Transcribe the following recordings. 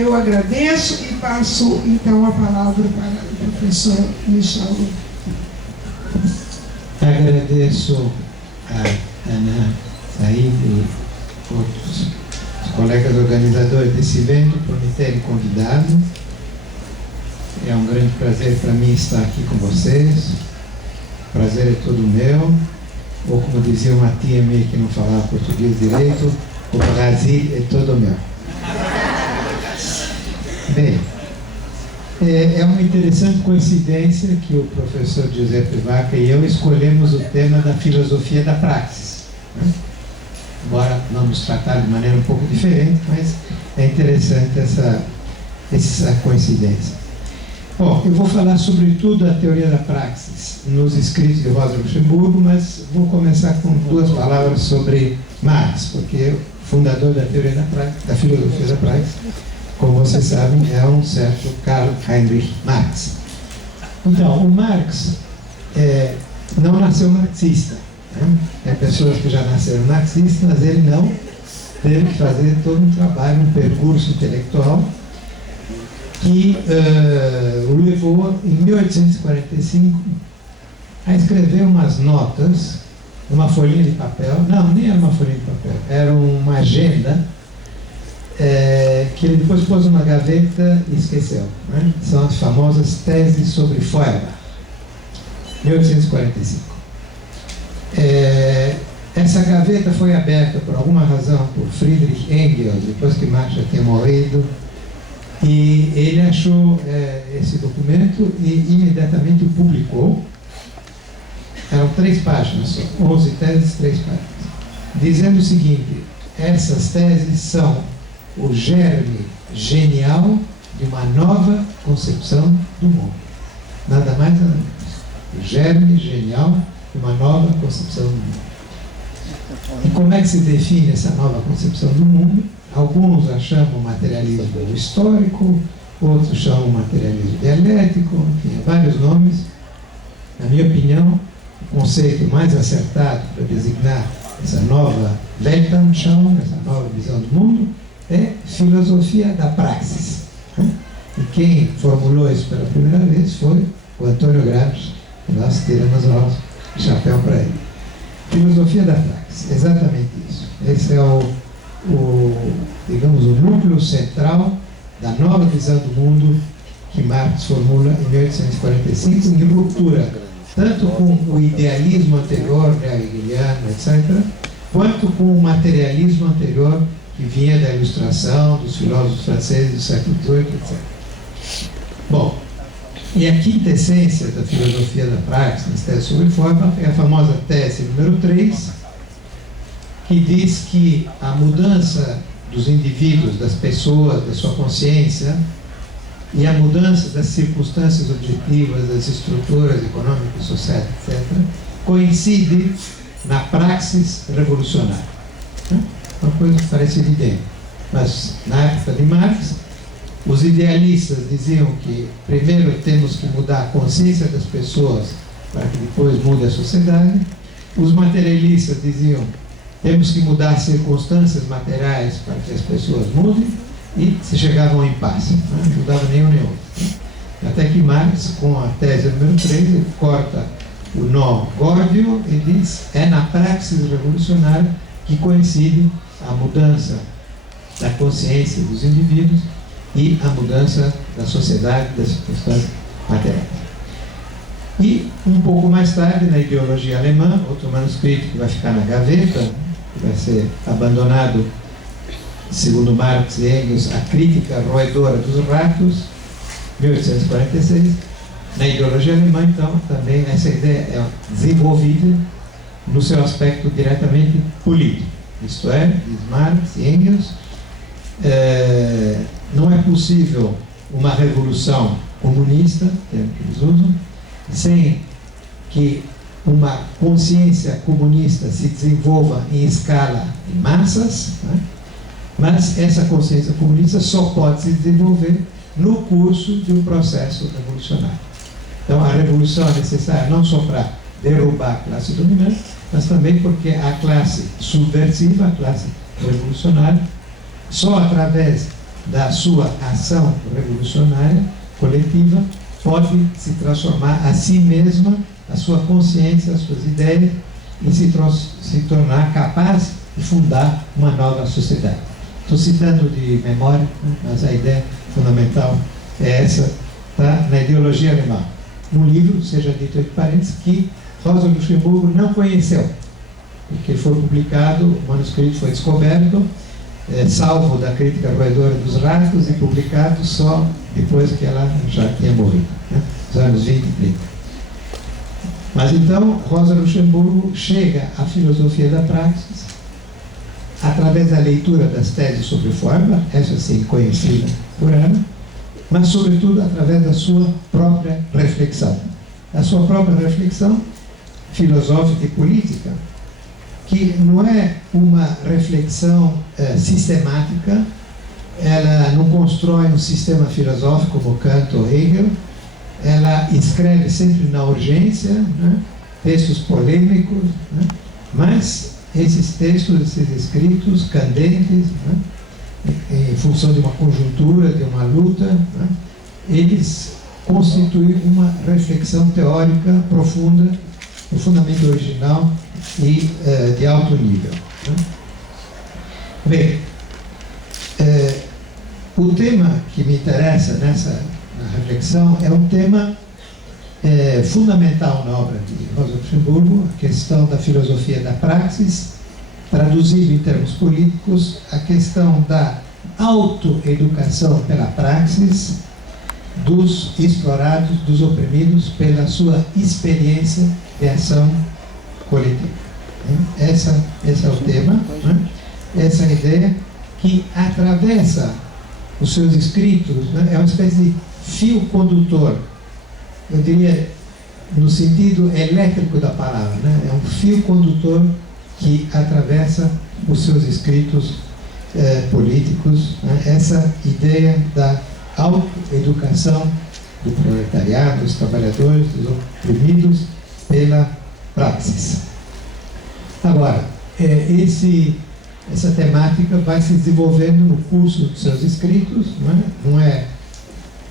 Eu agradeço e passo então a palavra para o professor Michel. Agradeço a Ana Said e outros colegas organizadores desse evento por me terem convidado. É um grande prazer para mim estar aqui com vocês. O prazer é todo meu. Ou como dizia uma tia minha que não falava português direito, o prazer é todo meu. Bem, é uma interessante coincidência que o professor Giuseppe Vacca e eu escolhemos o tema da filosofia da praxis, né? Embora vamos tratar de maneira um pouco diferente, mas é interessante essa coincidência. Bom, eu vou falar sobretudo da teoria da praxis nos escritos de Rosa Luxemburgo, mas vou começar com duas palavras sobre Marx, porque o fundador da teoria da filosofia da praxis, como vocês sabem, é um certo Karl Heinrich Marx. Então, o Marx não nasceu marxista, né? Tem pessoas que já nasceram marxistas, mas ele não. Teve que fazer todo um trabalho, um percurso intelectual que o levou, em 1845, a escrever umas notas numa folhinha de papel. Não, nem era uma folhinha de papel, era uma agenda que ele depois pôs numa gaveta e esqueceu, né? São as famosas teses sobre Feuerbach, 1845. Essa gaveta foi aberta por alguma razão por Friedrich Engels, depois que Marx já tinha morrido, e ele achou esse documento e imediatamente o publicou. Eram 3 páginas só, 11 teses, 3 páginas, dizendo o seguinte: essas teses são o germe genial de uma nova concepção do mundo. Nada mais, nada menos. O germe genial de uma nova concepção do mundo. E como é que se define essa nova concepção do mundo? Alguns a chamam materialismo histórico, outros chamam materialismo dialético, enfim, vários nomes. Na minha opinião, o conceito mais acertado para designar essa nova Weltanschauung, essa nova visão do mundo, é filosofia da praxis. E quem formulou isso pela primeira vez foi o Antônio Gramsci, que nós tiramos o nosso chapéu para ele. Filosofia da praxis, exatamente isso. Esse é digamos, o núcleo central da nova visão do mundo que Marx formula em 1845, em ruptura tanto com o idealismo anterior, hegeliano, etc., quanto com o materialismo anterior que vinha da Ilustração, dos filósofos franceses do século XVIII, etc. Bom, e a quinta essência da filosofia da praxis, nas teses sobre Feuerbach, é a famosa tese número 3, que diz que a mudança dos indivíduos, das pessoas, da sua consciência, e a mudança das circunstâncias objetivas, das estruturas econômicas, sociais, etc., coincide na praxis revolucionária. Uma coisa que parece evidente. Mas, na época de Marx, os idealistas diziam que primeiro temos que mudar a consciência das pessoas para que depois mude a sociedade. Os materialistas diziam temos que mudar as circunstâncias materiais para que as pessoas mudem, e se chegavam a um impasse, não mudava nenhum nem outro. Até que Marx, com a tese número 3, ele corta o nó górdio e diz é na praxis revolucionária que coincide a mudança da consciência dos indivíduos e a mudança da sociedade, das circunstâncias materiais. E um pouco mais tarde, na ideologia alemã, outro manuscrito que vai ficar na gaveta, que vai ser abandonado, segundo Marx e Engels, a crítica roedora dos ratos, 1846. Na ideologia alemã, então, também essa ideia é desenvolvida no seu aspecto diretamente político. Isto é, diz Marx e Engels, não é possível uma revolução comunista, termo que eles usam, sem que uma consciência comunista se desenvolva em escala de massas, né? Mas essa consciência comunista só pode se desenvolver no curso de um processo revolucionário. Então a revolução é necessária não só para derrubar a classe dominante, mas também porque a classe subversiva, a classe revolucionária, só através da sua ação revolucionária coletiva, pode se transformar a si mesma, a sua consciência, as suas ideias, e se tornar capaz de fundar uma nova sociedade. Estou citando de memória, mas a ideia fundamental é essa, está na ideologia alemã. Um livro, seja dito entre parênteses, que Rosa Luxemburgo não conheceu, porque foi publicado, o manuscrito foi descoberto, salvo da crítica roedora dos rasgos, e publicado só depois que ela já tinha morrido, né? Nos anos 20 e 30. Mas então, Rosa Luxemburgo chega à filosofia da praxis através da leitura das teses sobre forma, essa sim conhecida por ela, mas sobretudo através da sua própria reflexão. A sua própria reflexão filosófica e política, que não é uma reflexão sistemática, ela não constrói um sistema filosófico como Kant ou Hegel, ela escreve sempre na urgência, né, textos polêmicos, né, mas esses textos, esses escritos candentes, né, em função de uma conjuntura, de uma luta, né, eles constituem uma reflexão teórica profunda, profundamente original e de alto nível, né. Bem, o tema que me interessa nessa reflexão é um tema fundamental na obra de Rosa Luxemburgo, a questão da filosofia da praxis, traduzido em termos políticos, a questão da autoeducação pela praxis dos explorados, dos oprimidos, pela sua experiência de ação coletiva. Esse é o tema, né? Essa é a ideia que atravessa os seus escritos, né? É uma espécie de fio condutor, eu diria, no sentido elétrico da palavra, né? É um fio condutor que atravessa os seus escritos políticos, né? Essa ideia da autoeducação do proletariado, dos trabalhadores, dos oprimidos, pela praxis. Agora, essa temática vai se desenvolvendo no curso dos seus escritos, não é,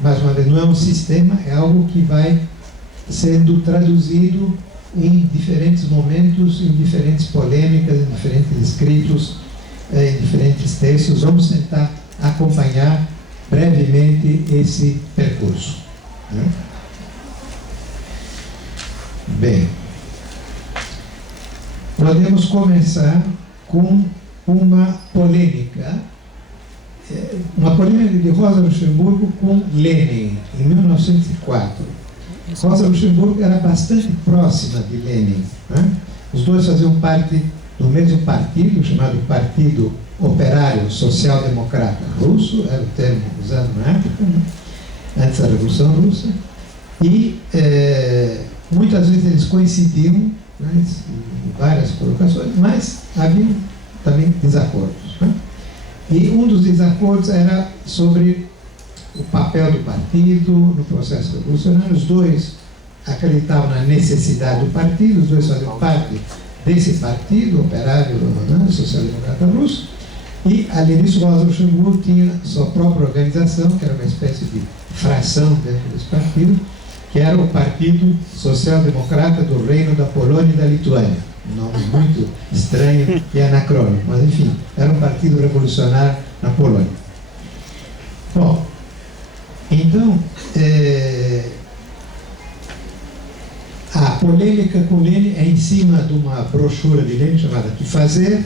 mais uma vez, não é um sistema, é algo que vai sendo traduzido em diferentes momentos, em diferentes polêmicas, em diferentes escritos, em diferentes textos. Vamos tentar acompanhar brevemente esse percurso, né? Bem, podemos começar com uma polêmica de Rosa Luxemburgo com Lenin, em 1904. Rosa Luxemburgo era bastante próxima de Lenin, né? Os dois faziam parte do mesmo partido, chamado Partido Operário Social Democrata Russo, era o termo usado na época, né? Antes da Revolução Russa, e muitas vezes eles coincidiam, né, em várias colocações, mas havia também desacordos, né? E um dos desacordos era sobre o papel do partido no processo revolucionário. Os dois acreditavam na necessidade do partido, os dois faziam parte desse partido operário, né, social-democrata russo, e além disso Rosa Luxemburgo tinha sua própria organização, que era uma espécie de fração dentro desse partido, que era o Partido Social-Democrata do Reino da Polônia e da Lituânia. Um nome muito estranho e anacrônico, mas enfim, era um partido revolucionário na Polônia. Bom, então, a polêmica com Lenin é em cima de uma brochura de Lenin chamada Que Fazer,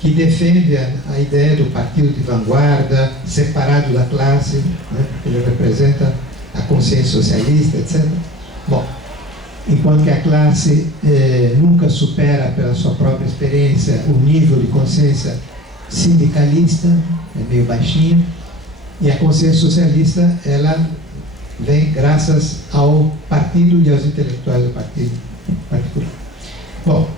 que defende a ideia do partido de vanguarda, separado da classe, né? Ele representa a consciência socialista, etc. Bom, enquanto que a classe nunca supera, pela sua própria experiência, o nível de consciência sindicalista, é meio baixinho, e a consciência socialista, ela vem graças ao partido e aos intelectuais do partido particular. Bom,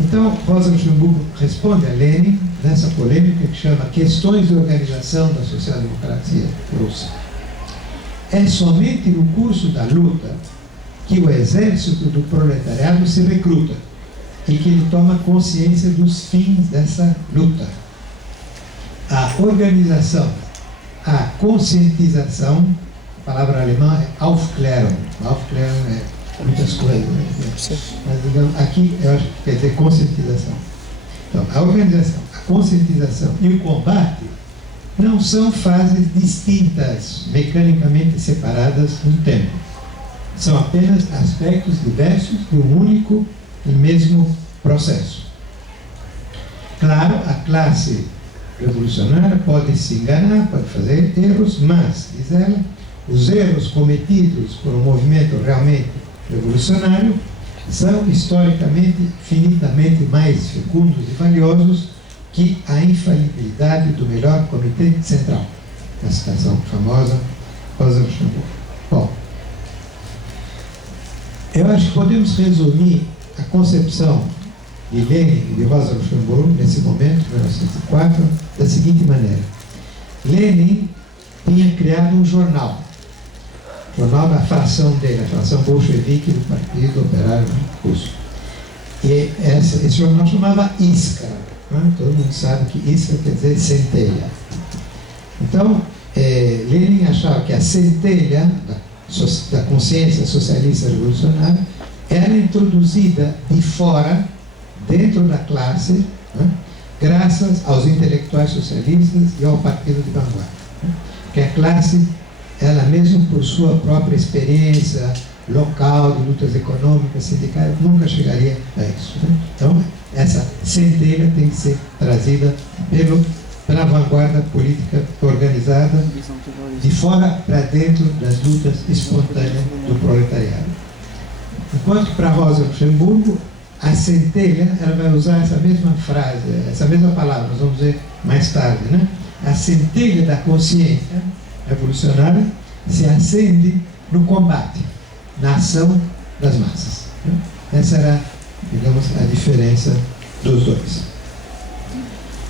então Rosa Luxemburgo responde a Lenin nessa polêmica que chama Questões de Organização da Social-Democracia Russa. É somente no curso da luta que o exército do proletariado se recruta e que ele toma consciência dos fins dessa luta. A organização a conscientização. A palavra alemã é Aufklärung. Aufklärung é muitas coisas, né? Mas digamos, aqui eu acho que quer dizer conscientização. Então, a organização, a conscientização e o combate não são fases distintas, mecanicamente separadas no tempo. São apenas aspectos diversos de um único e mesmo processo. Claro, a classe revolucionária pode se enganar, pode fazer erros, mas, diz ela, os erros cometidos por um movimento realmente revolucionário são historicamente infinitamente mais fecundos e valiosos que a infalibilidade do melhor comitê central. A citação famosa, Rosa Luxemburgo. Bom, eu acho que podemos resumir a concepção de Lenin e de Rosa Luxemburgo, nesse momento, 1904, da seguinte maneira. Lenin tinha criado um jornal da fração dele, a fração bolchevique do Partido Operário Russo. E esse jornal chamava Iskra. Né? Todo mundo sabe que Iskra quer dizer centelha. Então, Lenin achava que a centelha da consciência socialista revolucionária era introduzida de fora, dentro da classe, né? Graças aos intelectuais socialistas e ao partido de vanguarda. Né? Que a classe, ela mesmo por sua própria experiência local, de lutas econômicas, sindicais, nunca chegaria a isso. Né? Então, essa centelha tem que ser trazida pela vanguarda política organizada de fora para dentro das lutas espontâneas do proletariado. Enquanto para Rosa Luxemburgo, a centelha, ela vai usar essa mesma frase, essa mesma palavra, nós vamos ver mais tarde, né? A centelha da consciência revolucionária se acende no combate, na ação das massas. Né? Essa era, digamos, a diferença dos dois.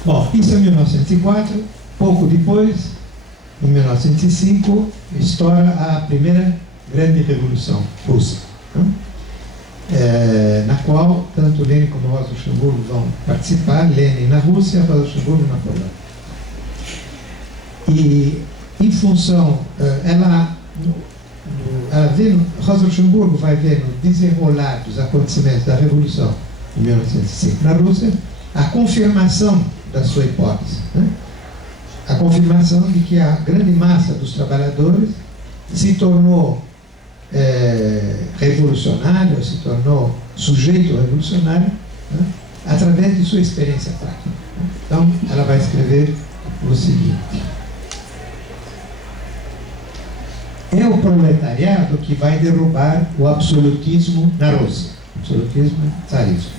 Bom, isso é 1904, pouco depois, em 1905, estoura a primeira grande revolução russa, né? Na qual tanto Lenin como Rosa Luxemburgo vão participar, Lenin na Rússia, Rosa Luxemburgo na Polônia. E, em função, Rosa Luxemburgo vai ver no desenrolar dos acontecimentos da Revolução de 1905 na Rússia, a confirmação da sua hipótese, né? A confirmação de que a grande massa dos trabalhadores se tornou revolucionário, se tornou sujeito revolucionário, né? Através de sua experiência prática. Então, ela vai escrever o seguinte: é o proletariado que vai derrubar o absolutismo na Rússia. Absolutismo é tsarismo.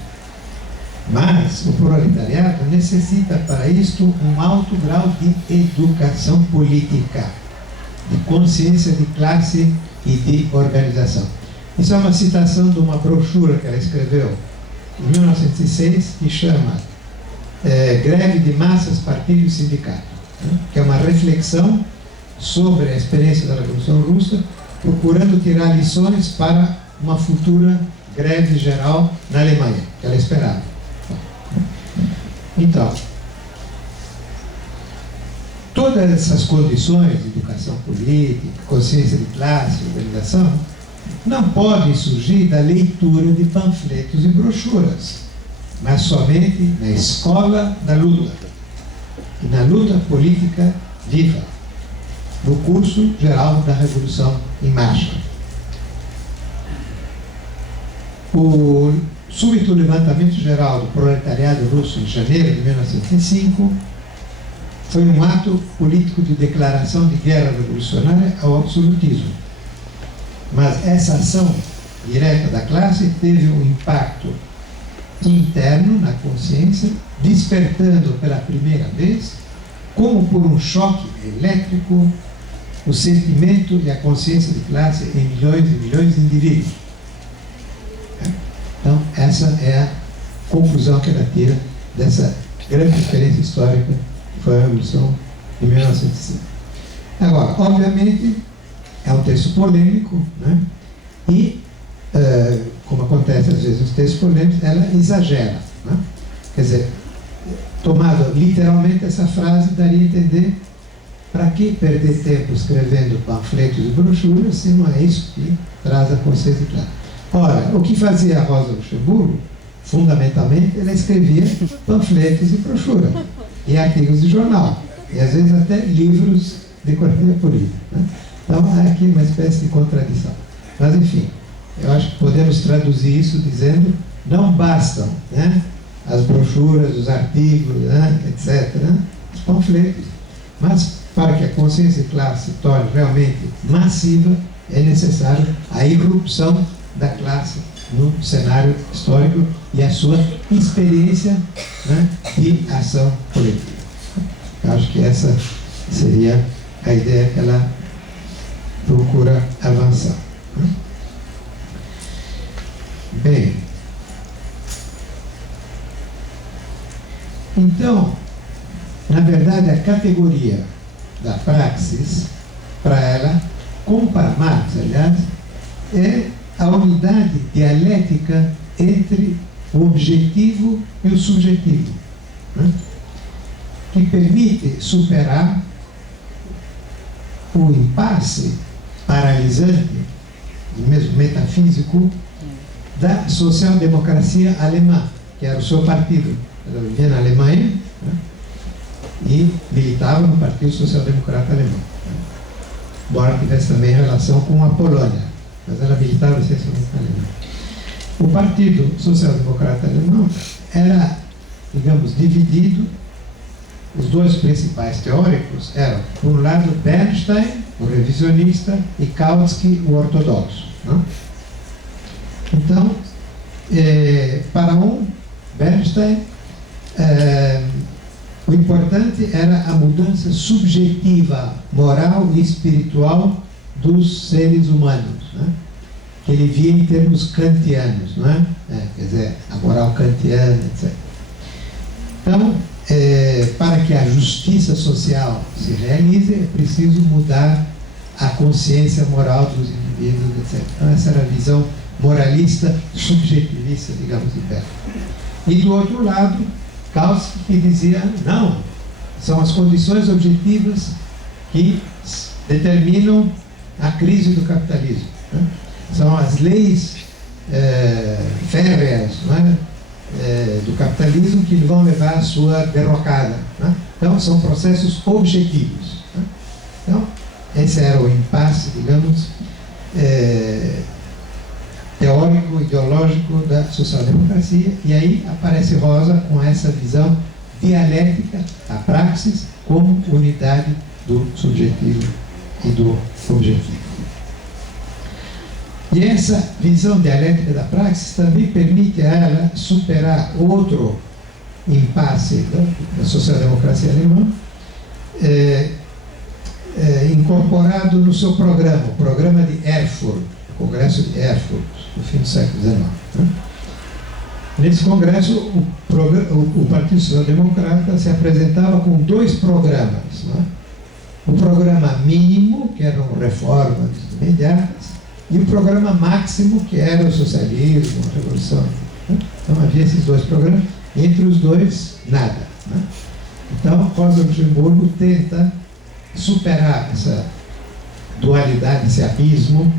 Mas o proletariado necessita para isto um alto grau de educação política, de consciência de classe e de organização. Isso é uma citação de uma brochura que ela escreveu em 1906, que chama Greve de Massas, Partido e Sindicato, né? Que é uma reflexão sobre a experiência da Revolução Russa, procurando tirar lições para uma futura greve geral na Alemanha, que ela esperava. Então, todas essas condições de educação política, consciência de classe, organização, não podem surgir da leitura de panfletos e brochuras, mas somente na escola da luta, e na luta política viva, no curso geral da Revolução em Marcha. O súbito levantamento geral do proletariado russo em janeiro de 1905 foi um ato político de declaração de guerra revolucionária ao absolutismo. Mas essa ação direta da classe teve um impacto interno na consciência, despertando pela primeira vez, como por um choque elétrico, o sentimento e a consciência de classe em milhões e milhões de indivíduos. Então, essa é a conclusão que ela tira dessa grande experiência histórica que foi a Revolução de 1905. Agora, obviamente, é um texto polêmico, né? E, como acontece às vezes nos textos polêmicos, ela exagera, né? Quer dizer, tomada literalmente, essa frase daria a entender para que perder tempo escrevendo panfletos e brochuras se não é isso que traz a consciência de classe? Ora, o que fazia a Rosa Luxemburgo? Fundamentalmente, ela escrevia panfletos e brochuras, e artigos de jornal, e às vezes até livros de economia política, né? Então, há aqui uma espécie de contradição. Mas, enfim, eu acho que podemos traduzir isso dizendo: não bastam, né, as brochuras, os artigos, né, etc., né, os panfletos, mas para que a consciência de classe se torne realmente massiva, é necessário a irrupção da classe no cenário histórico e a sua experiência, né, de ação coletiva. Eu acho que essa seria a ideia que ela procura avançar. Bem, então, na verdade, a categoria da praxis, para ela, como para Marx, aliás, é a unidade dialética entre o objetivo e o subjetivo, né, que permite superar o impasse paralisante, mesmo metafísico, da social-democracia alemã, que era o seu partido. Ela vivia na Alemanha, né, e militava no Partido Social-Democrata Alemão, né, embora tivesse também relação com a Polônia, mas ela militava essencialmente na Alemanha. O Partido Social-Democrata Alemão era, digamos, dividido. Os dois principais teóricos eram, por um lado, Bernstein, o revisionista, e Kautsky, o ortodoxo, né? Então, para Bernstein, o importante era a mudança subjetiva, moral e espiritual dos seres humanos, né, que ele via em termos kantianos, não é? Quer dizer, a moral kantiana, etc. Então, para que a justiça social se realize, é preciso mudar a consciência moral dos indivíduos, etc. Então, essa era a visão moralista, subjetivista, digamos, de Bernstein. E do outro lado, Kautsky, que dizia: não, são as condições objetivas que determinam a crise do capitalismo, né? São as leis férreas, né, do capitalismo que vão levar à sua derrocada, né? Então, são processos objetivos, né? Então, esse era o impasse, digamos, teórico, ideológico da social-democracia, e aí aparece Rosa com essa visão dialética, a praxis, como unidade do subjetivo e do objetivo. E essa visão dialética da praxis também permite a ela superar outro impasse da social-democracia alemã, incorporado no seu programa, o programa de Erfurt, o Congresso de Erfurt, no fim do século XIX. Né? Nesse congresso, o Partido Social Democrata se apresentava com dois programas, né? O programa mínimo, que eram reformas imediatas, e o programa máximo, que era o socialismo, a revolução. Né? Então havia esses dois programas, entre os dois, nada. Né? Então, Rosa Luxemburgo tenta superar essa dualidade, esse abismo,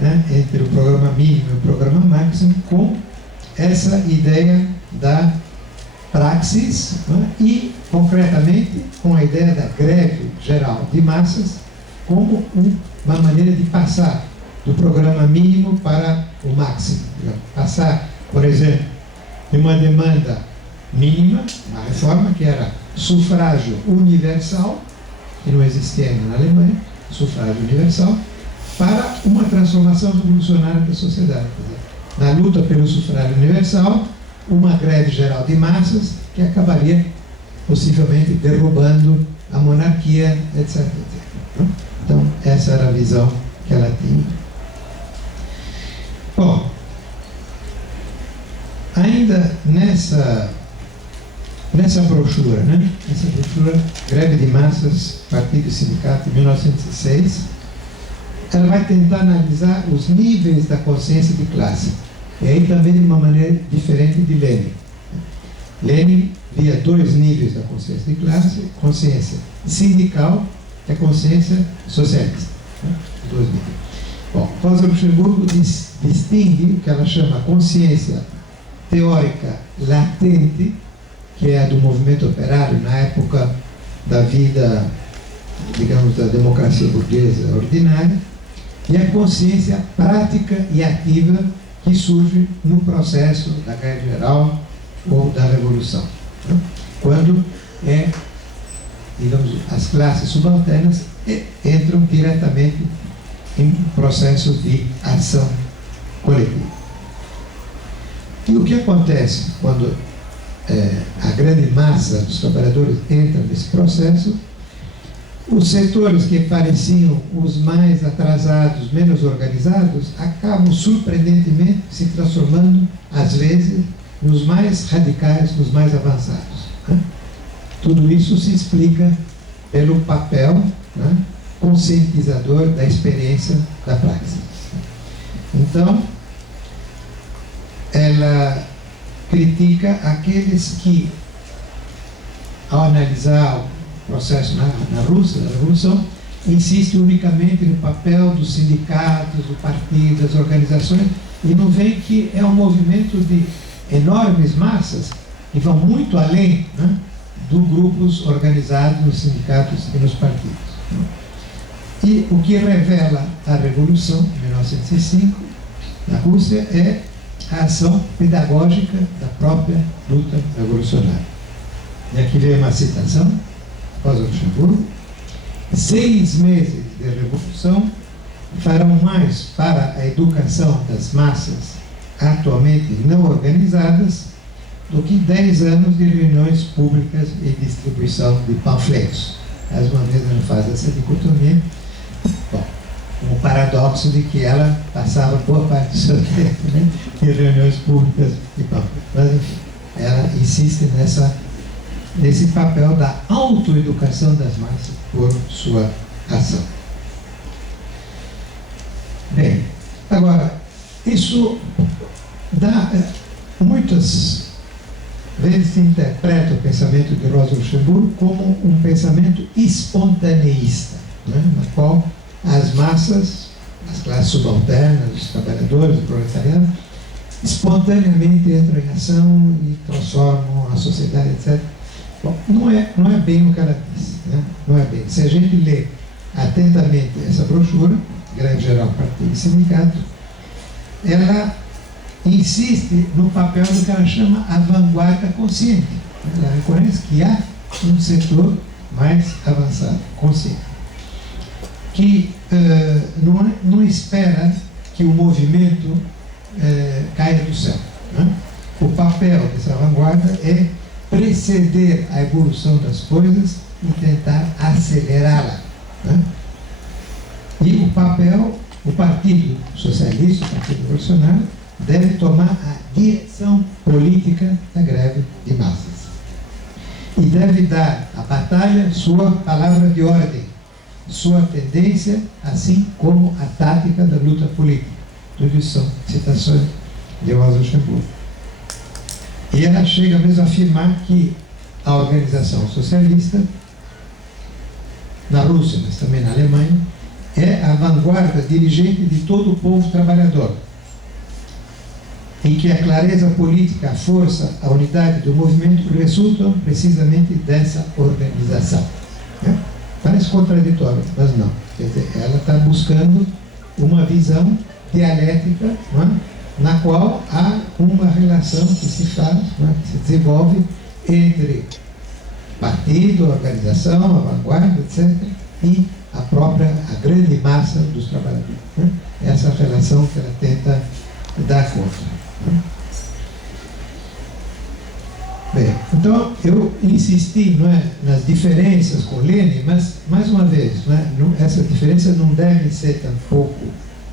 né, entre o programa mínimo e o programa máximo, com essa ideia da praxis, né, e, concretamente, com a ideia da greve geral de massas como uma maneira de passar do programa mínimo para o máximo. Passar, por exemplo, de uma demanda mínima, uma reforma que era sufrágio universal, que não existia ainda na Alemanha, sufrágio universal, para uma transformação revolucionária da sociedade. Na luta pelo sufrágio universal, uma greve geral de massas que acabaria possivelmente derrubando a monarquia, etc. Então, essa era a visão que ela tinha. Bom, ainda nessa brochura, né? Essa brochura, Greve de Massas, Partido e Sindicato, de 1906, ela vai tentar analisar os níveis da consciência de classe. E aí também de uma maneira diferente de Lenin. Lenin via dois níveis da consciência de classe: consciência sindical é consciência socialista. Né? 2000. Bom, Rosa Luxemburgo distingue o que ela chama consciência teórica latente, que é a do movimento operário na época da vida, digamos, da democracia burguesa ordinária, e a consciência prática e ativa que surge no processo da greve geral ou da revolução, né? Quando digamos, as classes subalternas entram diretamente em processos de ação coletiva. E o que acontece quando a grande massa dos trabalhadores entra nesse processo? Os setores que pareciam os mais atrasados, menos organizados, acabam surpreendentemente se transformando, às vezes, nos mais radicais, nos mais avançados, né? Tudo isso se explica pelo papel, né, conscientizador da experiência da praxis. Então, ela critica aqueles que, ao analisar o processo na Rússia, da Revolução, insistem unicamente no papel dos sindicatos, do partido, das organizações, e não veem que é um movimento de enormes massas que vão muito além, né, dos grupos organizados nos sindicatos e nos partidos. E o que revela a Revolução, em 1905, na Rússia, é a ação pedagógica da própria luta revolucionária. E aqui vem uma citação, Rosa Luxemburgo: 6 meses de revolução farão mais para a educação das massas atualmente não organizadas do que 10 anos de reuniões públicas e distribuição de panfletos. Mais uma vez ela faz essa dicotomia, bom, com o paradoxo de que ela passava boa parte do seu tempo, né, em reuniões públicas e panfletos. Mas enfim, ela insiste nesse papel da autoeducação das massas por sua ação. Bem, agora, isso dá muitas vezes se interpreta o pensamento de Rosa Luxemburgo como um pensamento espontaneísta, né, na qual as massas, as classes subalternas, os trabalhadores, o proletariado, espontaneamente entram em ação e transformam a sociedade, etc. Bom, não é bem o que ela diz, né? Não é bem. Se a gente lê atentamente essa brochura, Greve Geral, Partido e Sindicato, ela insiste no papel do que ela chama a vanguarda consciente. Ela reconhece que há um setor mais avançado, consciente, que não espera que o movimento caia do céu, né? O papel dessa vanguarda é preceder a evolução das coisas e tentar acelerá-la, né? E o Partido Socialista, o Partido Revolucionário, deve tomar a direção política da greve de massas. E deve dar à batalha sua palavra de ordem, sua tendência, assim como a tática da luta política. Tudo isso são citações de Rosa Luxemburgo. E ela chega mesmo a afirmar que a organização socialista, na Rússia, mas também na Alemanha, é a vanguarda dirigente de todo o povo trabalhador, em que a clareza política, a força, a unidade do movimento resultam precisamente dessa organização. Né? Parece contraditório, mas não. Quer dizer, ela está buscando uma visão dialética, não é? Na qual há uma relação que se faz, não é? Que se desenvolve entre partido, organização, a vanguarda, etc., e a grande massa dos trabalhadores. Né? Essa relação que ela tenta dar conta. Bem, então eu insisti, não é, nas diferenças com Lenin, mas, mais uma vez, não é, essas diferenças não devem ser tampouco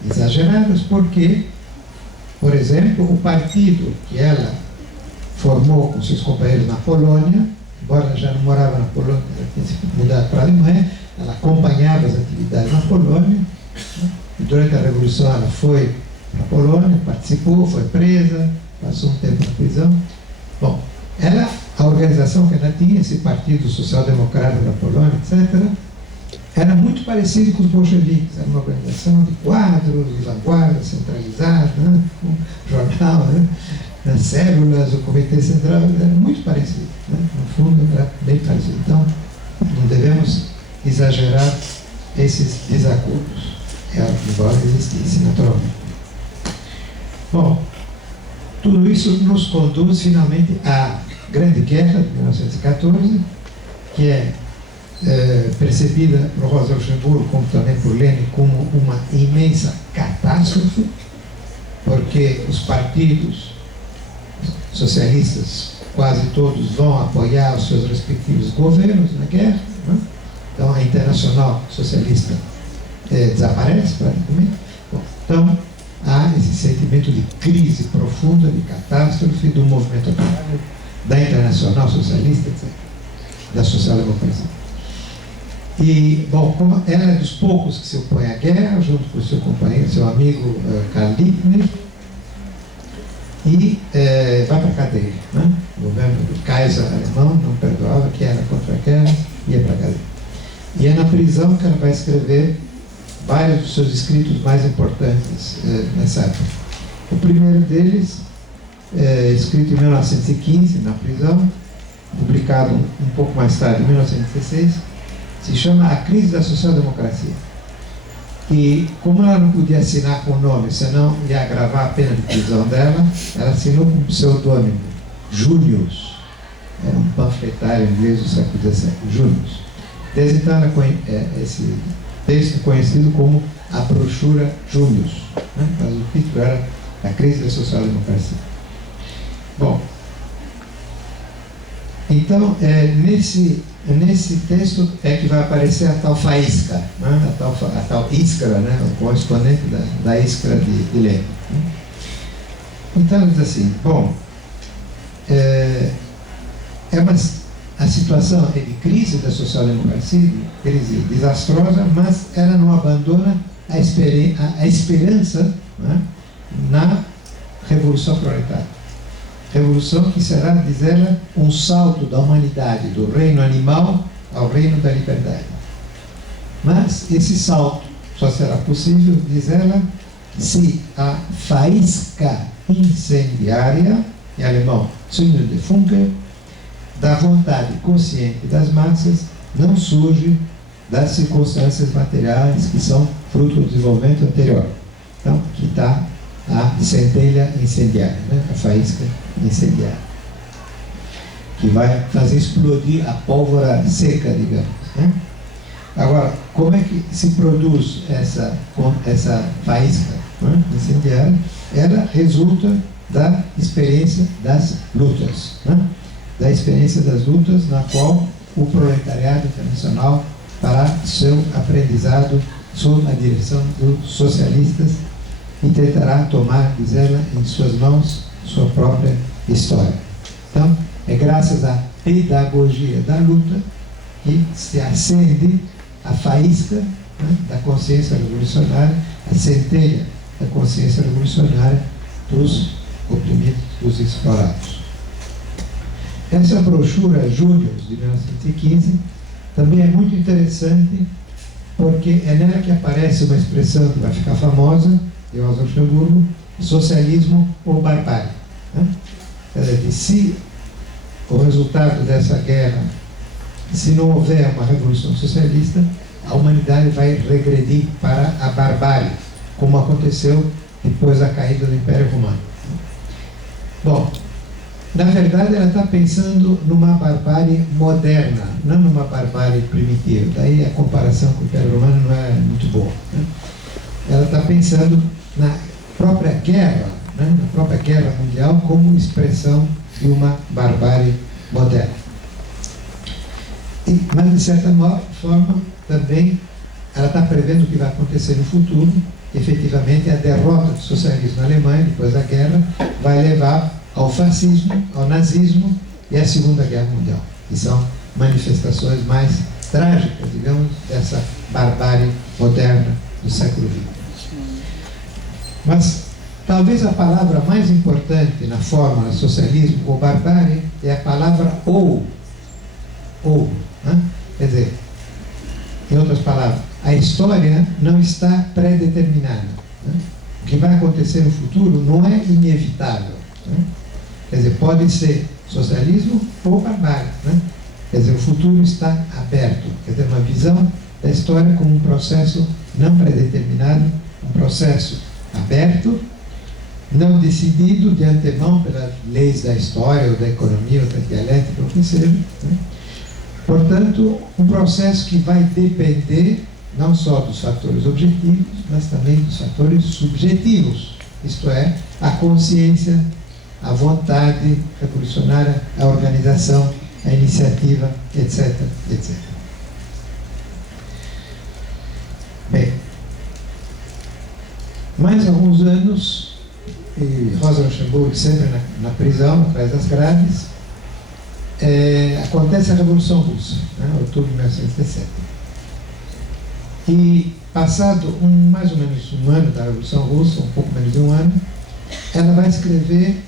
exageradas, porque, por exemplo, o partido que ela formou com seus companheiros na Polônia, embora ela já não morava na Polônia, ela tinha se mudado para a Alemanha, ela acompanhava as atividades na Polônia, né? E durante a Revolução ela foi para a Polônia, participou, foi presa, passou um tempo na prisão. Bom, a organização que ela tinha, esse Partido Social Democrata da Polônia, etc., era muito parecido com os bolcheviques, era uma organização de quadros, de vanguarda, centralizada, né? Com jornal, né? As células, o comitê central, era muito parecido, né? No fundo era bem parecido. Então, não devemos exagerar esses desacordos, embora existisse naturalmente. Bom, tudo isso nos conduz finalmente à Grande Guerra de 1914, que é percebida por Rosa Luxemburgo, como também por Lenin, como uma imensa catástrofe, porque os partidos socialistas, quase todos, vão apoiar os seus respectivos governos na guerra, né? Então a Internacional Socialista desaparece praticamente. Bom, então há esse sentimento de crise profunda, de catástrofe do movimento operário, da Internacional Socialista, etc., da social-democracia. E, bom, como ela é dos poucos que se opõe à guerra, junto com o seu companheiro, seu amigo Karl Liebknecht, e vai para a cadeia, né? O governo do Kaiser alemão não perdoava, que era contra a guerra, ia para a cadeia. E é na prisão que ela vai escrever vários dos seus escritos mais importantes nessa época. O primeiro deles, escrito em 1915, na prisão, publicado um pouco mais tarde, em 1916, se chama A Crise da Social-Democracia. E como ela não podia assinar com o nome, senão ia agravar a pena de prisão dela, ela assinou com um pseudônimo, Junius. Era um panfletário inglês do século XVII, Junius. Desde então, esse texto conhecido como a brochura Junius, né? Mas o título era A Crise da Social-Democracia. Bom, então, nesse texto é que vai aparecer a tal faísca, né? a tal Iskra, né? O correspondente da Iskra de Lenin. Então, diz assim, bom, a situação é de crise da social-democracia, crise desastrosa, mas ela não abandona a esperança, né? Na revolução proletária. Revolução que será, diz ela, um salto da humanidade, do reino animal ao reino da liberdade. Mas esse salto só será possível, diz ela, se a faísca incendiária, em alemão, Zündende de Funke, da vontade consciente das massas, não surge das circunstâncias materiais que são fruto do desenvolvimento anterior. Então, aqui está a centelha incendiária, né? A faísca incendiária, que vai fazer explodir a pólvora seca, digamos, né? Agora, como é que se produz essa faísca, né, incendiária? Ela resulta da experiência das lutas, né? Da experiência das lutas na qual o proletariado internacional fará seu aprendizado sob a direção dos socialistas e tentará tomar, diz ela, em suas mãos sua própria história. Então, é graças à pedagogia da luta que se acende a faísca, né, da consciência revolucionária, a centelha da consciência revolucionária dos oprimidos, dos explorados. Essa brochura Június, de 1915, também é muito interessante, porque é nela que aparece uma expressão que vai ficar famosa, de Rosa Luxemburgo, socialismo ou barbárie, né? Quer dizer, se o resultado dessa guerra, se não houver uma revolução socialista, a humanidade vai regredir para a barbárie, como aconteceu depois da caída do Império Romano. Bom, na verdade ela está pensando numa barbárie moderna, não numa barbárie primitiva. Daí a comparação com o Império Romano não é muito boa, né? Ela está pensando na própria guerra, né? Na própria guerra mundial como expressão de uma barbárie moderna. Mas, de certa forma, também ela está prevendo o que vai acontecer no futuro. Efetivamente, a derrota do socialismo na Alemanha, depois da guerra, vai levar ao fascismo, ao nazismo e à Segunda Guerra Mundial, que são manifestações mais trágicas, digamos, dessa barbárie moderna do século XX. Mas talvez a palavra mais importante na fórmula socialismo ou barbárie é a palavra ou, né? Quer dizer, Em outras palavras, a história não está pré-determinada. Né? O que vai acontecer no futuro não é inevitável. Né? Quer dizer, pode ser socialismo ou barbárie. Né? Quer dizer, o futuro está aberto. Quer dizer, uma visão da história como um processo não pré-determinado, um processo aberto, não decidido de antemão pelas leis da história, ou da economia, ou da dialética, ou o que seja. Né? Portanto, um processo que vai depender não só dos fatores objetivos, mas também dos fatores subjetivos, isto é, a consciência, a vontade revolucionária, a organização, a iniciativa, etc., etc. Bem, mais alguns anos, e Rosa Luxemburgo sempre na prisão, atrás das grades, acontece a Revolução Russa, né, outubro de 1917. E passado mais ou menos um ano da Revolução Russa, um pouco menos de um ano, ela vai escrever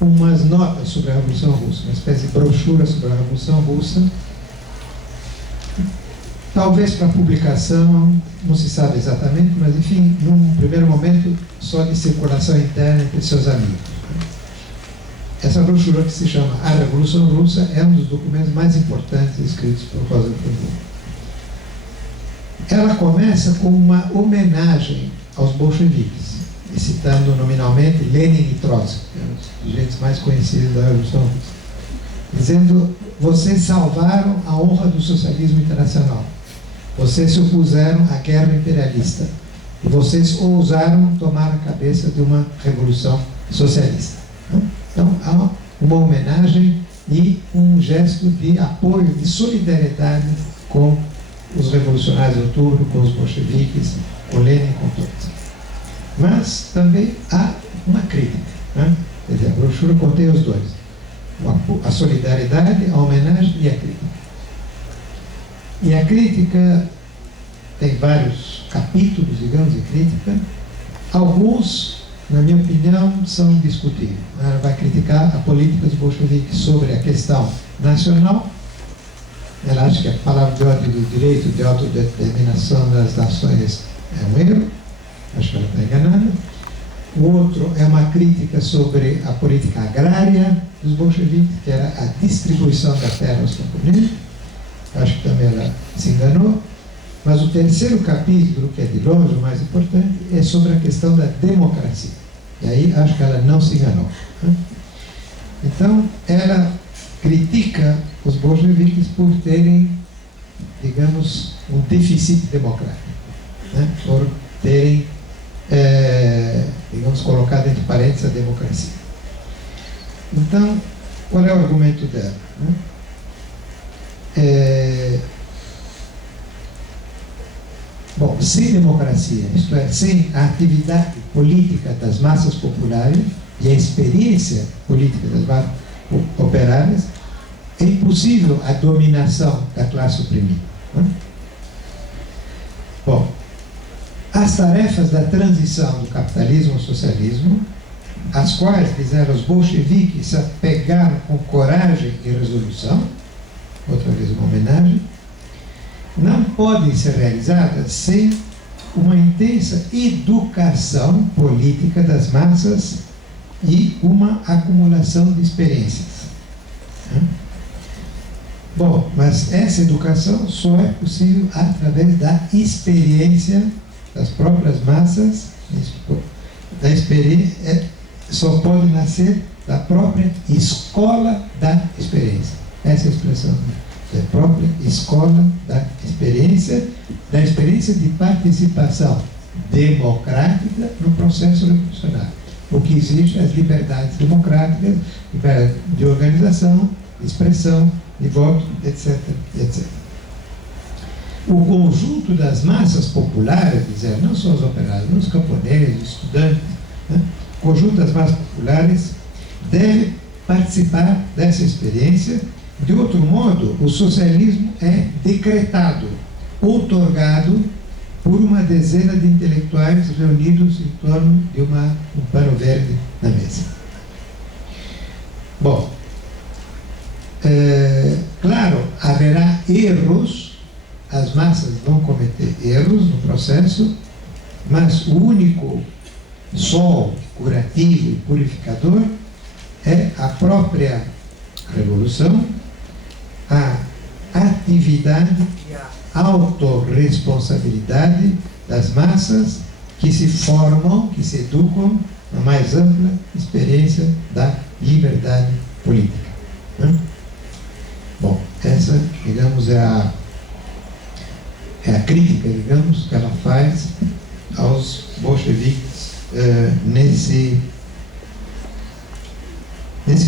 umas notas sobre a Revolução Russa, uma espécie de brochura sobre a Revolução Russa, talvez para publicação, não se sabe exatamente, mas enfim, num primeiro momento, só de circulação interna entre seus amigos. Essa brochura, que se chama A Revolução Russa, é um dos documentos mais importantes escritos por Rosa Luxemburgo. Ela começa com uma homenagem aos bolcheviques, citando nominalmente Lenin e Trotsky, que são os dirigentes mais conhecidos da Revolução Russa, dizendo: vocês salvaram a honra do socialismo internacional, vocês se opuseram à guerra imperialista e vocês ousaram tomar a cabeça de uma revolução socialista. Então, há uma homenagem e um gesto de apoio, de solidariedade com os revolucionários de outubro, com os bolcheviques, com Lenin, com Trotsky. Mas também há uma crítica. Né? Quer dizer, a brochura contém os dois: a solidariedade, a homenagem e a crítica. E a crítica tem vários capítulos, digamos, de crítica. Alguns, na minha opinião, são discutíveis. Ela vai criticar a política dos bolcheviques sobre a questão nacional. Ela acha que a palavra de ordem do direito de autodeterminação das nações é um erro. Acho que ela está enganada. O outro é uma crítica sobre a política agrária dos bolcheviques, que era a distribuição da terra aos camponeses. Acho que também ela se enganou. Mas o terceiro capítulo, que é de longe o mais importante, é sobre a questão da democracia. E aí acho que ela não se enganou. Então, ela critica os bolcheviques por terem, digamos, um déficit democrático, né? Por terem, digamos, colocado entre parênteses a democracia. Então, qual é o argumento dela? Bom, sem democracia, isto é, sem a atividade política das massas populares e a experiência política das massas operárias, é impossível a dominação da classe oprimida. Bom, as tarefas da transição do capitalismo ao socialismo, às quais, diz ela, os bolcheviques se apegaram com coragem e resolução, outra vez uma homenagem, não podem ser realizadas sem uma intensa educação política das massas e uma acumulação de experiências. Bom, mas essa educação só é possível através da experiência das próprias massas, da experiência, só pode nascer da própria escola da experiência. Essa é a expressão da própria escola da experiência de participação democrática no processo revolucionário. O que exige as liberdades democráticas, liberdade de organização, de expressão, de voto, etc., etc. O conjunto das massas populares, dizer, não só os operários, não os camponeses, os estudantes, né? O conjunto das massas populares deve participar dessa experiência. De outro modo, o socialismo é decretado, outorgado por uma dezena de intelectuais reunidos em torno de um pano verde na mesa. Bom, claro, haverá erros as massas vão cometer erros no processo, mas o único sol curativo e purificador é a própria revolução, a atividade e a autorresponsabilidade das massas que se formam, que se educam na mais ampla experiência da liberdade política. Né? Bom, essa, digamos, é a crítica, digamos, que ela faz aos bolcheviques nesse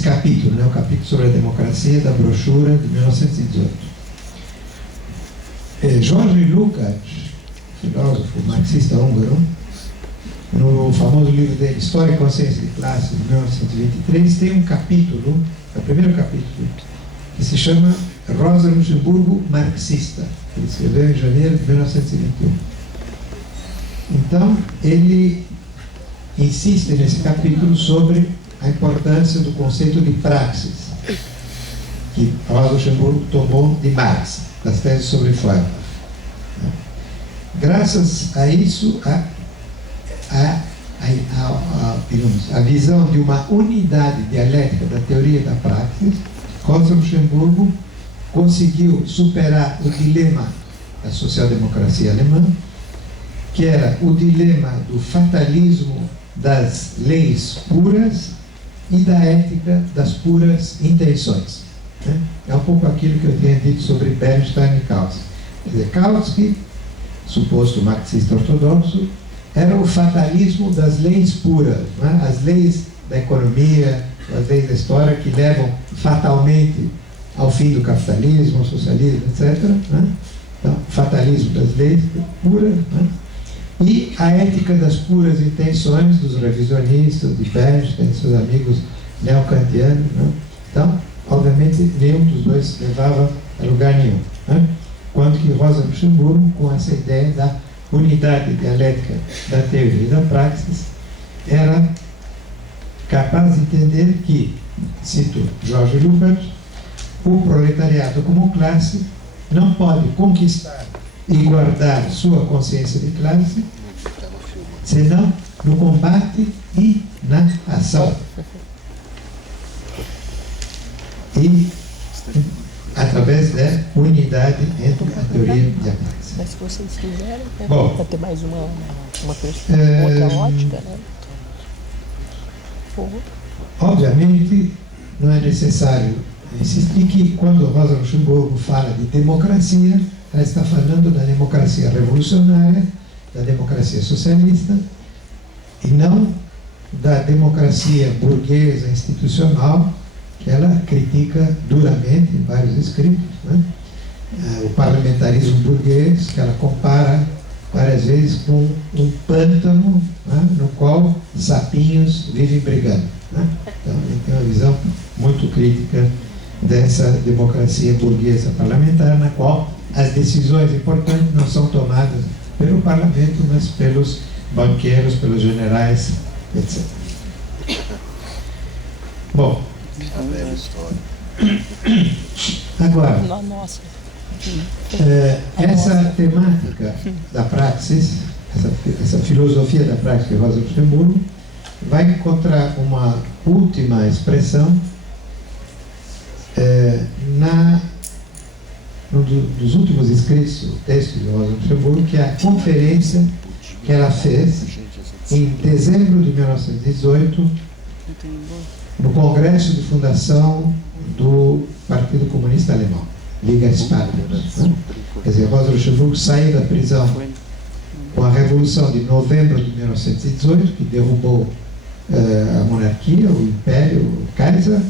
capítulo, né, o capítulo sobre a democracia da brochura de 1918. Jorge Lukács, filósofo marxista húngaro, no famoso livro dele, História e Consciência de Classe, de 1923, tem um capítulo, é o primeiro capítulo, que se chama Rosa Luxemburgo Marxista. Ele escreveu em janeiro de 1921. Então, ele insiste nesse capítulo sobre a importância do conceito de praxis, que Rosa Luxemburgo tomou de Marx, das teses sobre Feuerbach. Graças a isso, digamos, a visão de uma unidade dialética da teoria da praxis, Rosa Luxemburgo conseguiu superar o dilema da social-democracia alemã, que era o dilema do fatalismo das leis puras e da ética das puras intenções. Né? É um pouco aquilo que eu tinha dito sobre Bernstein e Kautsky. Quer dizer, Kautsky, suposto marxista ortodoxo, era o fatalismo das leis puras, né? As leis da economia, as leis da história que levam fatalmente ao fim do capitalismo, ao socialismo, etc. Né? Então, fatalismo das leis puras, né? E a ética das puras intenções dos revisionistas, de Bernstein, seus amigos neocantianos. Né? Então, obviamente, nenhum dos dois levava a lugar nenhum. Né? Quanto que Rosa Luxemburgo, com essa ideia da unidade dialética da teoria e da praxis, era capaz de entender que, cito Jorge Lukács, o proletariado como classe não pode conquistar e guardar sua consciência de classe senão no combate e na ação. E através da unidade entre a teoria e a praxis. Mas se vocês quiserem, né, bom, para ter mais uma outra ótica, né? Obviamente, não é necessário insistir que quando Rosa Luxemburgo fala de democracia, ela está falando da democracia revolucionária, da democracia socialista, e não da democracia burguesa institucional, que ela critica duramente em vários escritos, né? O parlamentarismo burguês, que ela compara várias vezes com um pântano, né, no qual sapinhos vivem brigando. Né? Então, ele tem uma visão muito crítica dessa democracia burguesa parlamentar, na qual as decisões importantes não são tomadas pelo parlamento, mas pelos banqueiros, pelos generais, etc. Bom, agora, essa temática da praxis, essa filosofia da praxis de Rosa Luxemburgo, vai encontrar uma última expressão num dos últimos escritos, o texto de Rosa Luxemburgo, que é a conferência que ela fez em dezembro de 1918 no Congresso de Fundação do Partido Comunista Alemão, Liga Spartacus. Né? Quer dizer, Rosa Luxemburgo saiu da prisão com a Revolução de novembro de 1918, que derrubou a monarquia, o Império, o Kaiser,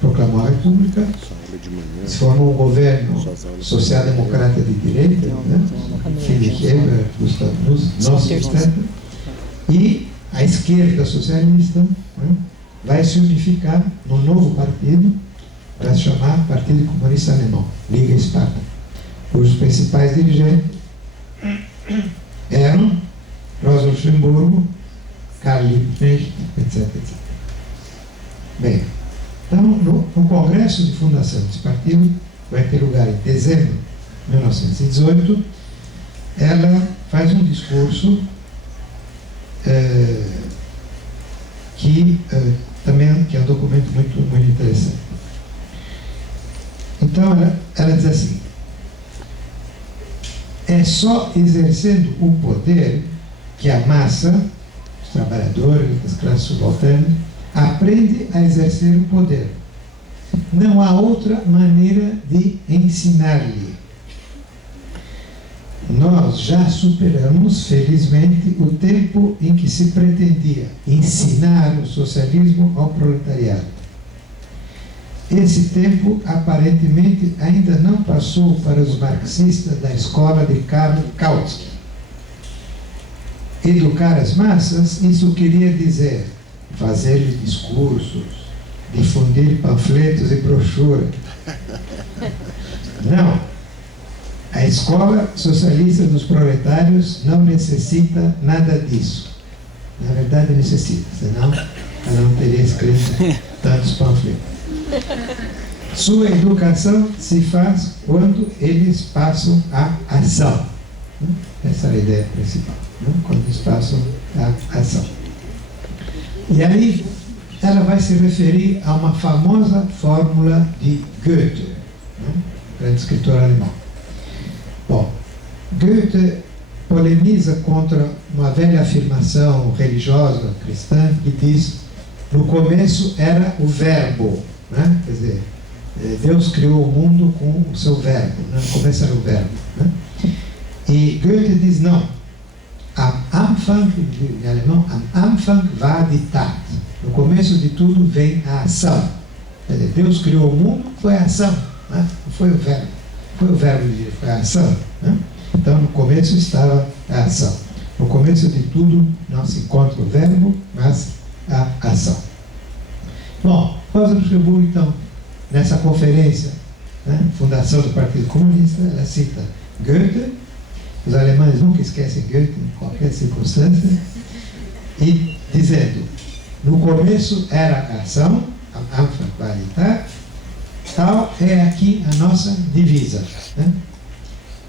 proclamou a República, se formou um governo social-democrata de direita, né? Friedrich Ebert, Gustav Nossig, etc. E a esquerda socialista, né, vai se unificar num novo partido, para se chamar Partido Comunista Alemão, Liga Spartacus, cujos principais dirigentes eram Rosa Luxemburgo, Karl Liebknecht, etc. Bem, então, no congresso de fundação desse partido, vai ter lugar em dezembro 1918, ela faz um discurso que é um documento muito interessante. Então ela diz assim: é só exercendo o poder que a massa, os trabalhadores, as classes subalternas, aprende a exercer o poder. Não há outra maneira de ensinar-lhe. Nós já superamos, felizmente, o tempo em que se pretendia ensinar o socialismo ao proletariado. Esse tempo, aparentemente, ainda não passou para os marxistas da escola de Karl Kautsky. Educar as massas, isso queria dizer fazer discursos, difundir panfletos e brochuras. Não. A escola socialista dos proletários não necessita nada disso. Na verdade, necessita, senão ela não teria escrito tantos panfletos. Sua educação se faz quando eles passam à ação. Essa é a ideia principal, quando eles passam à ação. E aí ela vai se referir a uma famosa fórmula de Goethe, grande escritor alemão. Bom, Goethe polemiza contra uma velha afirmação religiosa cristã que diz: no começo era o verbo, quer dizer, Deus criou o mundo com o seu verbo, no começo era o verbo. E Goethe diz não, am Anfang, em alemão, am Anfang war die Tat. No começo de tudo vem a ação. Quer dizer, Deus criou o mundo, foi a ação, não foi o verbo. Foi o verbo de Deus, foi a ação. Então, no começo estava a ação. No começo de tudo não se encontra o verbo, mas a ação. Bom, Rosa Luxemburgo, então, nessa conferência, fundação do Partido Comunista, ela cita Goethe. Os alemães nunca esquecem Goethe em qualquer circunstância. E dizendo, no começo era a ação, a Anfang war die Tat. Tal é aqui a nossa divisa.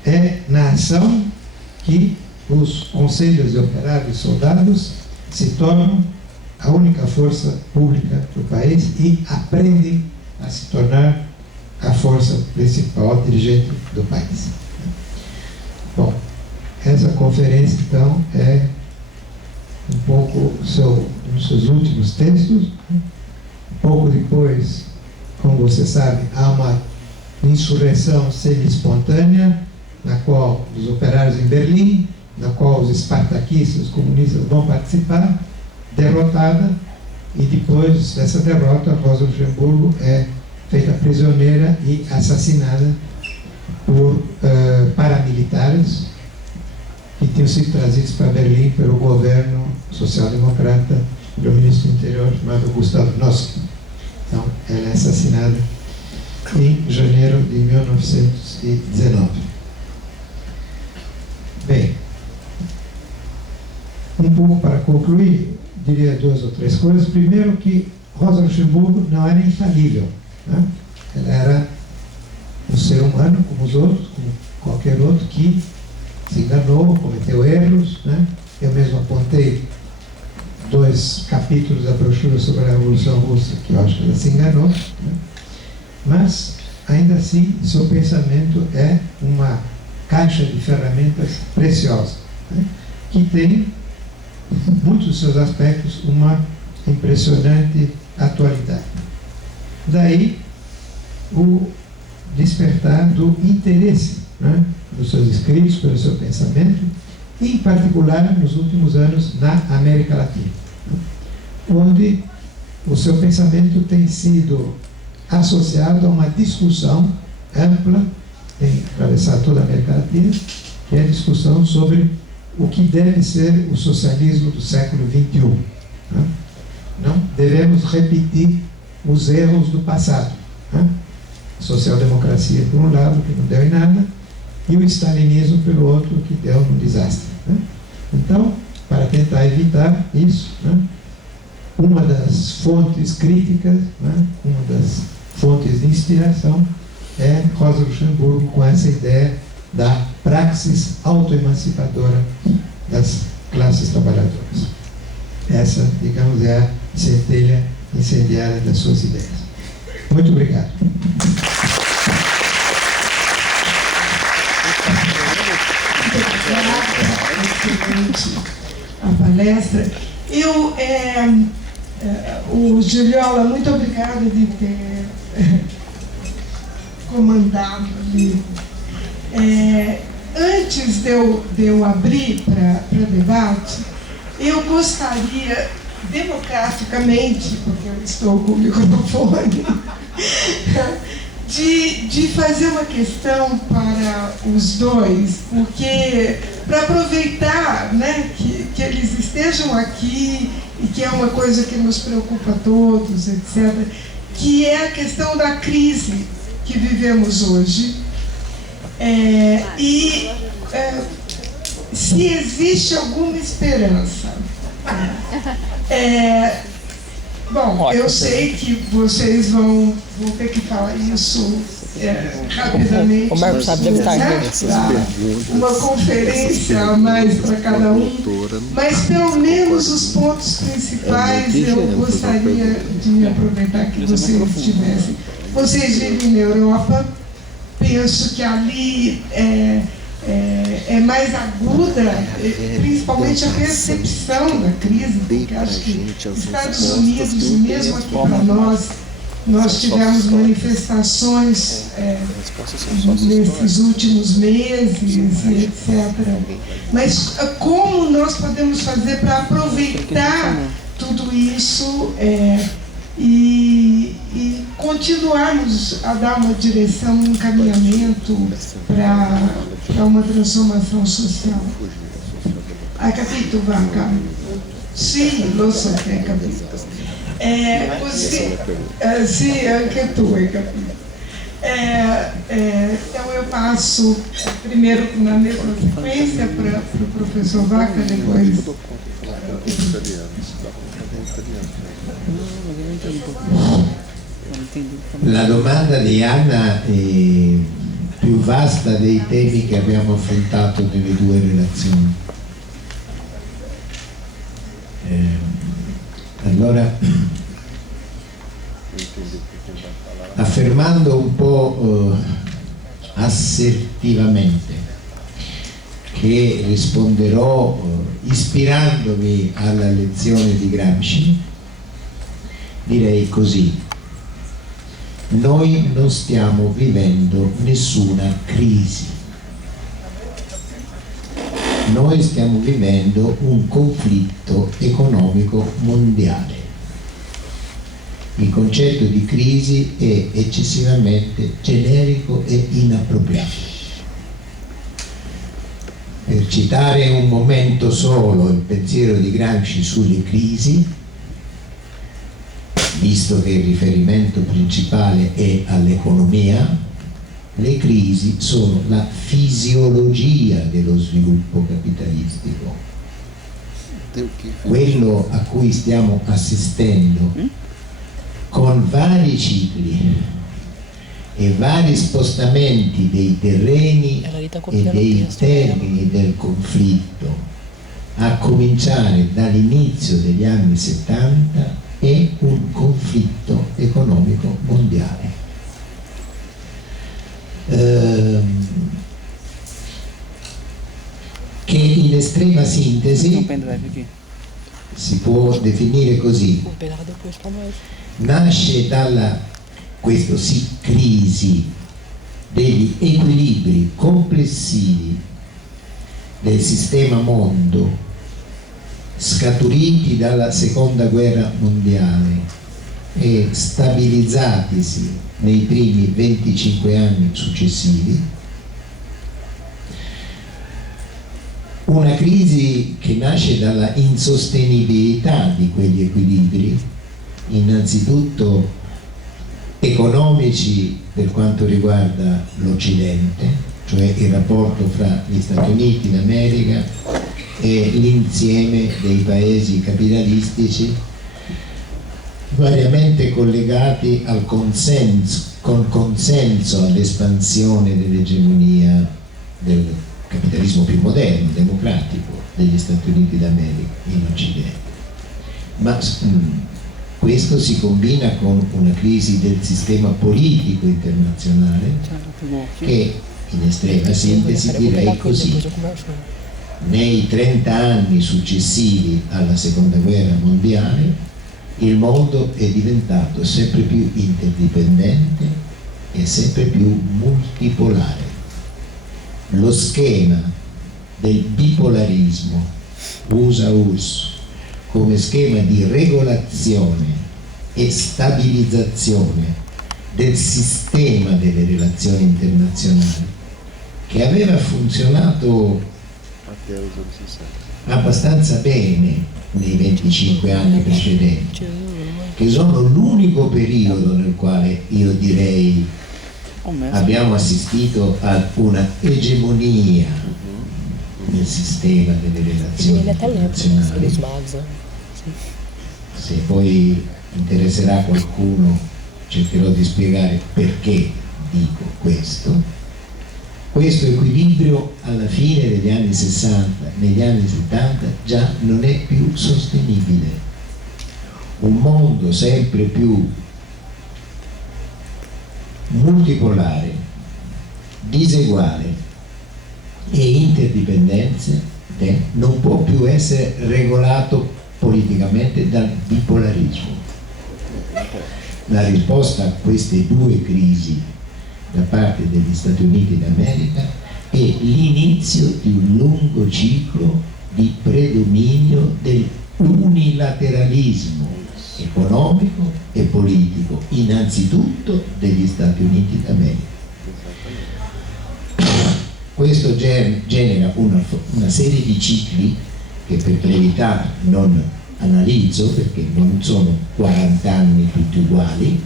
É na ação que os conselhos de operários e soldados se tornam a única força pública do país e aprendem a se tornar a força principal dirigente do país. Bom, essa conferência, então, é um pouco um dos seus últimos textos. Pouco depois, como você sabe, há uma insurreição semi-espontânea, na qual os operários em Berlim, na qual os espartaquistas, os comunistas vão participar, derrotada, e depois dessa derrota, Rosa Luxemburgo é feita prisioneira e assassinada por paramilitares que tinham sido trazidos para Berlim pelo governo social-democrata, pelo ministro do interior chamado Gustav Noske. Então, ela é assassinada em janeiro de 1919. Bem, um pouco para concluir, diria 2 ou 3 coisas. Primeiro, que Rosa Luxemburgo não era infalível. Ela era um ser humano como os outros, como qualquer outro, que se enganou, cometeu erros. Eu mesmo apontei 2 capítulos da brochura sobre a Revolução Russa, que eu acho que ela se enganou. Mas, ainda assim, seu pensamento é uma caixa de ferramentas preciosa, que tem, em muitos dos seus aspectos, uma impressionante atualidade. Daí, o despertar do interesse dos seus escritos, pelo seu pensamento, em particular nos últimos anos na América Latina, onde o seu pensamento tem sido associado a uma discussão ampla, tem atravessado toda a América Latina, que é a discussão sobre o que deve ser o socialismo do século XXI. Não devemos repetir os erros do passado. A social-democracia, por um lado, que não deu em nada, e o stalinismo, pelo outro, que deu um desastre. Então, para tentar evitar isso, uma das fontes críticas, uma das fontes de inspiração é Rosa Luxemburgo, com essa ideia da praxis autoemancipadora das classes trabalhadoras. Essa, digamos, é a centelha incendiária das suas ideias. Muito obrigado. Excelente a palestra. O Juliola, muito obrigada de ter comandado ali. Antes de eu abrir para debate, eu gostaria, democraticamente, porque eu estou com o microfone, de fazer uma questão para os dois, porque para aproveitar, né, que eles estejam aqui e que é uma coisa que nos preocupa a todos, etc., que é a questão da crise que vivemos hoje. Se existe alguma esperança. Bom, eu sei que vocês vão ter que falar isso rapidamente. O Marcos sabe, deve estar aqui. Uma conferência a mais para cada um, mas pelo menos os pontos principais eu gostaria de aproveitar que vocês estivessem. Vocês vivem na Europa, penso que ali é mais aguda, principalmente a percepção da crise, porque acho que Estados Unidos, mesmo aqui para nós tivemos manifestações nesses últimos meses, etc. Mas como nós podemos fazer para aproveitar tudo isso e continuarmos a dar uma direção, um encaminhamento para uma transformação social? Hai capito, Vaca? Sì, lo so che hai capito. Sì, anche tu hai capito. Então eu passo primeiro na mesma sequência para o professor Vaca, depois. La domanda di Anna è più vasta dei temi che abbiamo affrontato nelle due relazioni. Allora, affermando un po' assertivamente che risponderò ispirandomi alla lezione di Gramsci, direi così: noi non stiamo vivendo nessuna crisi, noi stiamo vivendo un conflitto economico mondiale. Il concetto di crisi è eccessivamente generico e inappropriato. Per citare un momento solo il pensiero di Gramsci sulle crisi, visto che il riferimento principale è all'economia, le crisi sono la fisiologia dello sviluppo capitalistico. Quello a cui stiamo assistendo, con vari cicli e vari spostamenti dei terreni e dei termini del conflitto, a cominciare dall'inizio degli anni 70, è un conflitto economico mondiale. Che in estrema sintesi si può definire così: nasce dalla, questo sì, crisi degli equilibri complessivi del sistema mondo scaturiti dalla seconda guerra mondiale e stabilizzatisi nei primi 25 anni successivi. Una crisi che nasce dalla insostenibilità di quegli equilibri, innanzitutto economici per quanto riguarda l'Occidente, cioè il rapporto fra gli Stati Uniti d'America e l'insieme dei paesi capitalistici, variamente collegati con consenso all'espansione dell'egemonia del capitalismo più moderno, democratico degli Stati Uniti d'America in Occidente. Ma questo si combina con una crisi del sistema politico internazionale che, in estrema sintesi, direi così: nei 30 anni successivi alla Seconda Guerra Mondiale il mondo è diventato sempre più interdipendente e sempre più multipolare. Lo schema del bipolarismo USA-URSS come schema di regolazione e stabilizzazione del sistema delle relazioni internazionali, che aveva funzionato abbastanza bene nei 25 anni precedenti, che sono l'unico periodo nel quale io direi abbiamo assistito ad una egemonia nel sistema delle relazioni internazionali. Se poi interesserà qualcuno cercherò di spiegare perché dico questo. Questo equilibrio alla fine degli anni 60, negli anni 70 già non è più sostenibile. Un mondo sempre più multipolare, diseguale e interdipendente non può più essere regolato politicamente dal bipolarismo. La risposta a queste due crisi da parte degli Stati Uniti d'America è l'inizio di un lungo ciclo di predominio dell'unilateralismo economico e politico, innanzitutto degli Stati Uniti d'America. Questo genera una serie di cicli che per brevità non analizzo perché non sono 40 anni tutti uguali,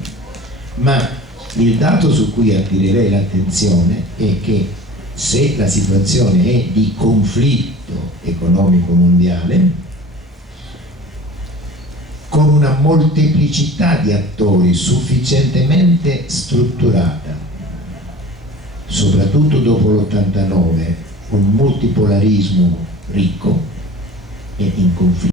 ma il dato su cui attirerei l'attenzione è che se la situazione è di conflitto economico mondiale, con una molteplicità di attori sufficientemente strutturata, soprattutto dopo l'89, un multipolarismo ricco e in conflitto,